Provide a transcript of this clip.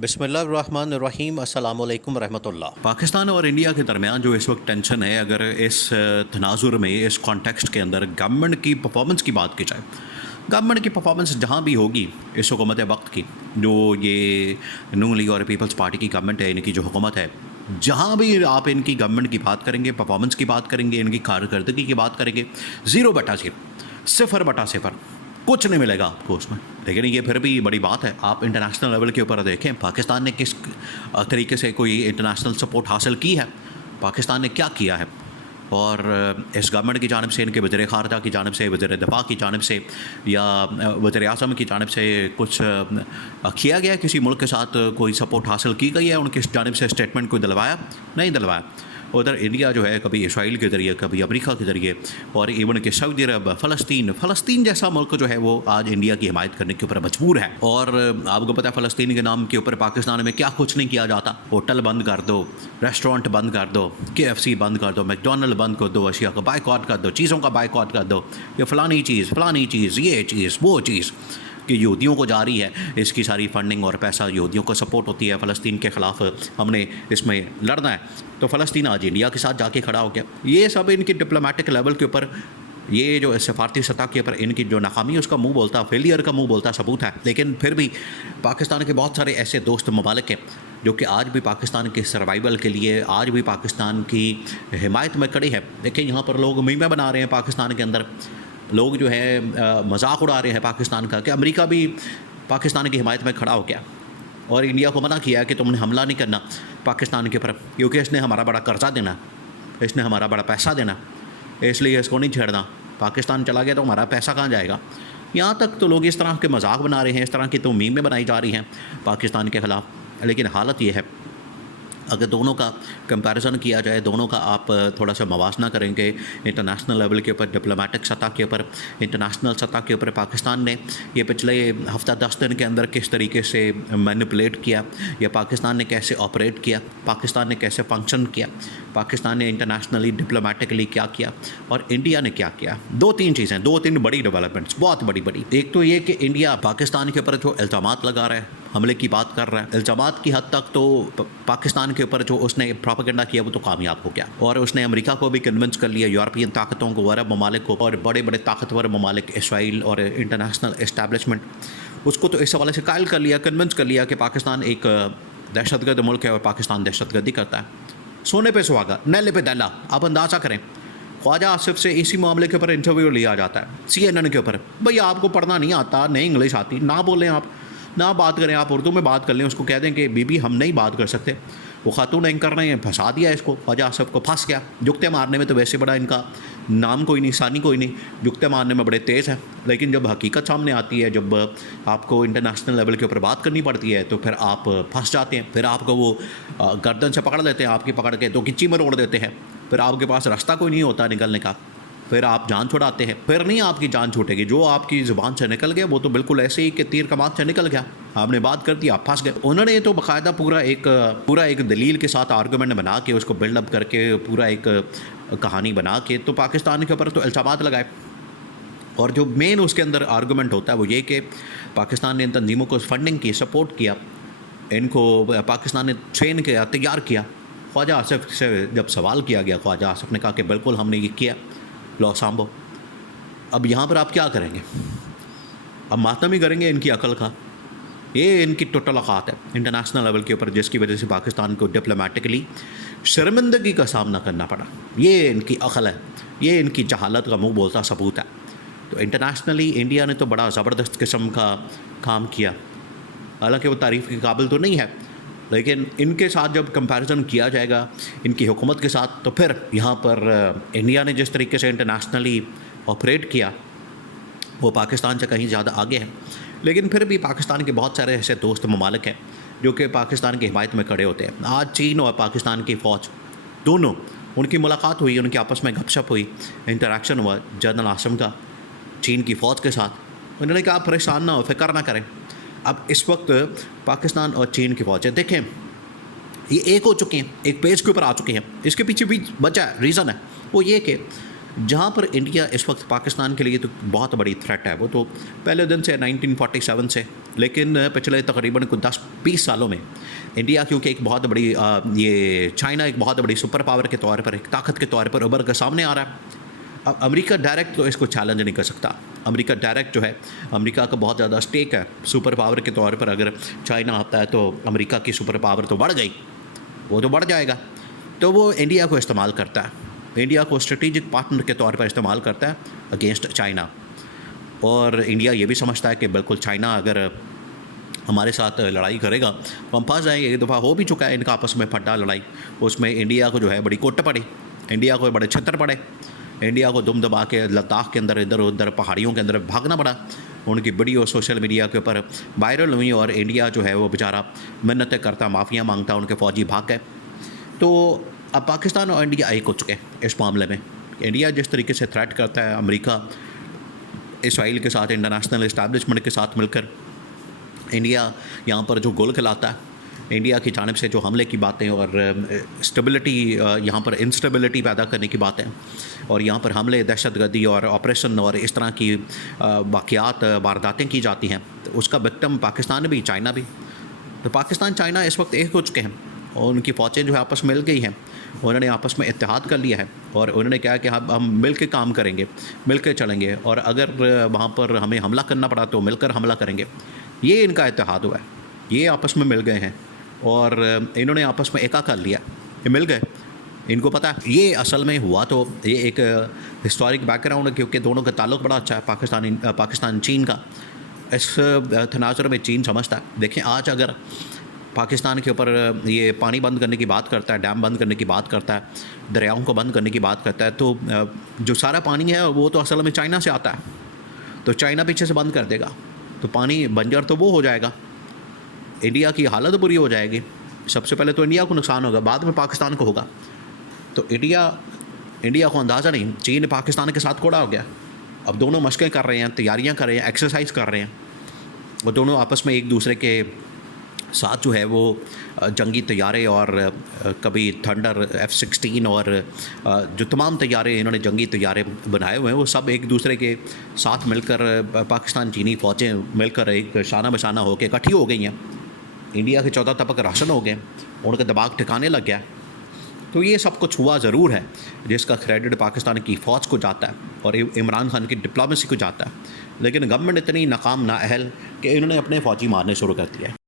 बिस्मिल्लाहिर्रहमानिर्रहीम अस्सलामु अलैकुम रहमतुल्लाह। पाकिस्तान और इंडिया के दरमियान जो इस वक्त टेंशन है, अगर इस तनाजुर में, इस कॉन्टेक्स्ट के अंदर गवर्नमेंट की परफॉर्मेंस की बात की जाए, गवर्नमेंट की परफॉर्मेंस जहाँ भी होगी इस हुकूमत वक्त की, जो ये नून लीग और पीपल्स पार्टी की गवर्नमेंट है, इनकी जो हुकूमत है, जहाँ भी आप इनकी गवर्नमेंट की बात करेंगे, परफॉर्मेंस की बात करेंगे, इनकी कारकर्दगी की बात करेंगे, 0/0, 0/0, कुछ नहीं मिलेगा आपको उसमें। लेकिन ये फिर भी बड़ी बात है। आप इंटरनेशनल लेवल के ऊपर देखें, पाकिस्तान ने किस तरीके से कोई इंटरनेशनल सपोर्ट हासिल की है, पाकिस्तान ने क्या किया है, और इस गवर्नमेंट की जानिब से, इनके वज़ीर ख़ारजा की जानिब से, वज़ीर दिफ़ा की जानिब से, या वज़ीर आज़म की जानिब से कुछ किया गया, किसी मुल्क के साथ कोई सपोर्ट हासिल की गई है, उनकी जानिब से स्टेटमेंट कोई दिलवाया नहीं दिलवाया। उधर इंडिया जो है कभी इसराइल के ज़रिए, कभी अमेरिका के ज़रिए, और इवन कि सऊदी अरब, फ़लस्तीन जैसा मुल्क जो है वो आज इंडिया की हिमायत करने के ऊपर मजबूर है। और आपको पता है फ़लस्तीन के नाम के ऊपर पाकिस्तान में क्या कुछ नहीं किया जाता। होटल बंद कर दो, रेस्टोरेंट बंद कर दो, KFC बंद कर दो, मैकडोनल्ड बंद कर दो, अशिया का बाइकआउट कर दो, चीज़ों का बाइकआउट कर दो, ये फ़लानी चीज़, ये चीज़, वो चीज़ कि यहूदियों को जा रही है, इसकी सारी फंडिंग और पैसा यहूदियों को सपोर्ट होती है। फ़लस्तीन के ख़िलाफ़ हमने इसमें लड़ना है, तो फ़लस्तीन आज इंडिया के साथ जाके खड़ा हो गया। ये सब इनकी डिप्लोमेटिक लेवल के ऊपर, ये जो सफारती सतह के ऊपर इनकी जो नाकामी है उसका मुंह बोलता, फेलियर का मुंह बोलता सबूत है। लेकिन फिर भी पाकिस्तान के बहुत सारे ऐसे दोस्त ममालिक हैं जो कि आज भी पाकिस्तान के सर्वाइवल के लिए, आज भी पाकिस्तान की हिमायत में खड़े हैं। देखिए, यहाँ पर लोग मीमें बना रहे हैं, पाकिस्तान के अंदर लोग जो है मजाक उड़ा रहे हैं पाकिस्तान का, कि अमेरिका भी पाकिस्तान की हिमायत में खड़ा हो गया और इंडिया को मना किया कि तुमने हमला नहीं करना पाकिस्तान के ऊपर, क्योंकि इसने हमारा बड़ा कर्जा देना, इसने हमारा बड़ा पैसा देना, इसलिए इसको नहीं छेड़ना। पाकिस्तान चला गया तो हमारा पैसा कहाँ जाएगा। यहाँ तक तो लोग इस तरह के मजाक बना रहे हैं, इस तरह की तो मीमें बनाई जा रही हैं पाकिस्तान के ख़िलाफ़। लेकिन हालत ये है, अगर दोनों का कंपैरिजन किया जाए, दोनों का आप थोड़ा सा मवाजना करेंगे इंटरनेशनल लेवल के ऊपर, डिप्लोमेटिक सतह के ऊपर, इंटरनेशनल सतह के ऊपर, पाकिस्तान ने ये पिछले हफ्ता 10 दिन के अंदर किस तरीके से मैनिपुलेट किया, या पाकिस्तान ने कैसे ऑपरेट किया, पाकिस्तान ने कैसे फंक्शन किया, पाकिस्तान ने इंटरनेशनली डिप्लोमेटिकली क्या किया, और इंडिया ने क्या किया। 2-3 चीज़ें, 2-3 बड़ी डेवलपमेंट्स, बहुत बड़ी। एक तो ये कि इंडिया पाकिस्तान के ऊपर जो इल्ज़ामात लगा रहा है, हमले की बात कर रहा है, इल्ज़ामात की हद तक तो पाकिस्तान के ऊपर जो उसने प्रोपेगेंडा किया वो तो कामयाब हो गया, और उसने अमेरिका को भी कन्विंस कर लिया, यूरोपियन ताकतों को, अरब ममालिक को, और बड़े बड़े ताकतवर ममालिक, इसराइल और इंटरनेशनल इस्टेब्लिशमेंट, उसको तो इस हवाले से कायल कर लिया, कन्विंस कर लिया कि पाकिस्तान एक दहशतगर्द मुल्क है और पाकिस्तान दहशतगर्दी करता है। सोने पे सुहागा, नैले पे दैला। आप अंदाज़ा करें, ख्वाजा आसिफ से इसी मामले के ऊपर इंटरव्यू लिया जाता है CNN के ऊपर। भैया आपको पढ़ना नहीं आता, नहीं इंग्लिश आती, ना बोलें आप, ना बात करें, आप उर्दू में बात कर लें, उसको कह दें कि बीबी हम नहीं बात कर सकते। वो खातून एंकर ने फंसा दिया इसको, ख्वाजा आसिफ को, फंस गया। जुगते मारने में तो वैसे बड़ा इनका नाम कोई नहीं, सानी कोई नहीं, जुगते मारने में बड़े तेज़ है। लेकिन जब हकीकत सामने आती है, जब आपको इंटरनेशनल लेवल के ऊपर बात करनी पड़ती है, तो फिर आप फंस जाते हैं। फिर आपको वो गर्दन से पकड़ लेते हैं, आपकी पकड़ के तो गिच्ची में रोड़ देते हैं। फिर आपके पास रास्ता कोई नहीं होता निकलने का, फिर आप जान छुड़ाते हैं। फिर नहीं आपकी जान छूटेगी, जो आपकी ज़ुबान से निकल गया वो तो बिल्कुल ऐसे ही कि तीर कमान से निकल गया। आपने बात कर दी, आप फंस गए। उन्होंने तो बाकायदा पूरा एक दलील के साथ आर्गूमेंट बना के, उसको बिल्डअप करके, पूरा एक कहानी बना के तो पाकिस्तान के ऊपर तो इल्ज़ामात लगाए। और जो मेन उसके अंदर आर्गूमेंट होता है वो ये कि पाकिस्तान ने इन तंजीमों को फंडिंग की, सपोर्ट किया, इनको पाकिस्तान ने ट्रेन किया, तैयार किया। ख्वाजा आसिफ से जब सवाल किया गया, ख्वाजा आसिफ ने कहा कि बिल्कुल हमने ये किया, लो सांभो। अब यहाँ पर आप क्या करेंगे? अब मातम ही करेंगे इनकी अकल का। ये इनकी टोटल औकात है इंटरनेशनल लेवल के ऊपर, जिसकी वजह से पाकिस्तान को डिप्लोमेटिकली शर्मिंदगी का सामना करना पड़ा। ये इनकी अकल है, ये इनकी जहालत का मुंह बोलता सबूत है। तो इंटरनेशनली इंडिया ने तो बड़ा ज़बरदस्त किस्म का काम किया, हालांकि वो तारीफ़ के काबिल तो नहीं है, लेकिन इनके साथ जब कंपैरिजन किया जाएगा इनकी हुकूमत के साथ, तो फिर यहाँ पर इंडिया ने जिस तरीके से इंटरनेशनली ऑपरेट किया वो पाकिस्तान से कहीं ज़्यादा आगे है। लेकिन फिर भी पाकिस्तान के बहुत सारे ऐसे दोस्त ममालिक हैं जो कि पाकिस्तान की हिमायत में खड़े होते हैं। आज चीन और पाकिस्तान की फ़ौज दोनों, उनकी मुलाकात हुई, उनकी आपस में गपशप हुई, इंटरेक्शन हुआ जनरल आसिम का चीन की फ़ौज के साथ। उन्होंने कहा परेशान ना हो, फ़िक्र ना करें। अब इस वक्त पाकिस्तान और चीन की फ़ौज है, देखें ये एक हो चुके हैं, एक पेज के ऊपर आ चुके हैं। इसके पीछे भी वजह है, रीज़न है, वो ये कि जहाँ पर इंडिया इस वक्त पाकिस्तान के लिए तो बहुत बड़ी थ्रेट है, वो तो पहले दिन से 1947 से, लेकिन पिछले तकरीबन कुछ 10-20 सालों में इंडिया क्योंकि एक बहुत बड़ी ये चाइना एक बहुत बड़ी सुपर पावर के तौर पर, एक ताकत के तौर पर उभर कर सामने आ रहा है। अब अमेरिका डायरेक्ट तो इसको चैलेंज नहीं कर सकता। अमेरिका डायरेक्ट जो है, अमेरिका का बहुत ज़्यादा स्टेक है सुपर पावर के तौर पर। अगर चाइना आता है तो अमेरिका की सुपर पावर तो बढ़ गई, वो तो बढ़ जाएगा। तो वो इंडिया को इस्तेमाल करता है, इंडिया को स्ट्रेटेजिक पार्टनर के तौर पर इस्तेमाल करता है अगेंस्ट चाइना। और इंडिया ये भी समझता है कि बिल्कुल चाइना अगर हमारे साथ लड़ाई करेगा तो हम फंस जाएंगे। एक दफ़ा हो भी चुका है इनका आपस में फड्डा लड़ाई, उसमें इंडिया को जो है बड़ी कोट पड़ी, इंडिया को बड़े छत्तर पड़े, इंडिया को दुम दबा के लद्दाख के अंदर इधर उधर पहाड़ियों के अंदर भागना पड़ा। उनकी वीडियो सोशल मीडिया के ऊपर वायरल हुई और इंडिया जो है वो बेचारा मिन्नतें करता, माफ़िया मांगता, उनके फ़ौजी भाग गए। तो अब पाकिस्तान और इंडिया एक हो चुके हैं इस मामले में। इंडिया जिस तरीके से थ्रेट करता है अमेरिका इसराइल के साथ, इंटरनेशनल इस्टेब्लिशमेंट के साथ मिलकर, इंडिया यहाँ पर जो गोल खिलाता है, इंडिया की जानिब से जो हमले की बातें और स्टेबिलिटी यहाँ पर इंस्टेबिलिटी पैदा करने की बातें और यहाँ पर हमले, दहशतगर्दी और ऑपरेशन और इस तरह की वाक़यात, वारदातें की जाती हैं, तो उसका विक्टिम पाकिस्तान भी, चाइना भी। तो पाकिस्तान चाइना इस वक्त एक हो चुके हैं और उनकी फ़ौजें जो है आपस में मिल गई हैं, उन्होंने आपस में इत्तेहाद कर लिया है और उन्होंने कहा कि हम मिल के काम करेंगे, मिल के चलेंगे और अगर वहाँ पर हमें हमला करना पड़ा तो मिलकर हमला करेंगे। ये इनका इत्तेहाद हुआ है, ये आपस में मिल गए हैं और इन्होंने आपस में एका कर लिया, ये मिल गए। इनको पता है ये असल में हुआ, तो ये एक हिस्टोरिक बैकग्राउंड है क्योंकि दोनों का ताल्लुक़ बड़ा अच्छा है पाकिस्तान चीन का। इस तनाज़ुर में चीन समझता है। देखें आज अगर पाकिस्तान के ऊपर ये पानी बंद करने की बात करता है, डैम बंद करने की बात करता है, दरियाओं को बंद करने की बात करता है, तो जो सारा पानी है वो तो असल में चाइना से आता है, तो चाइना पीछे से बंद कर देगा तो पानी बंजर तो वो हो जाएगा, इंडिया की हालत बुरी हो जाएगी। सबसे पहले तो इंडिया को नुकसान होगा, बाद में पाकिस्तान को होगा। तो इंडिया को अंदाज़ा नहीं, चीन पाकिस्तान के साथ खड़ा हो गया। अब दोनों मशक़ें कर रहे हैं, तैयारियां कर रहे हैं, एक्सरसाइज कर रहे हैं, वो दोनों आपस में एक दूसरे के साथ जो है वो जंगी तैयारे और कभी थंडर F-16 और जो तमाम तैयारे इन्होंने जंगी तैयारे बनाए हुए हैं, वो सब एक दूसरे के साथ मिलकर पाकिस्तान चीनी फ़ौजें मिलकर एक शाना बशाना होकर इकट्ठी हो गई हैं। इंडिया के 14 तबक राशन हो गए, उनका दिमाग ठिकाने लग गया। तो ये सब कुछ हुआ ज़रूर है जिसका क्रेडिट पाकिस्तान की फ़ौज को जाता है और इमरान खान की डिप्लोमेसी को जाता है, लेकिन गवर्नमेंट इतनी नाकाम नाअहल कि इन्होंने अपने फ़ौजी मारने शुरू कर दिया है।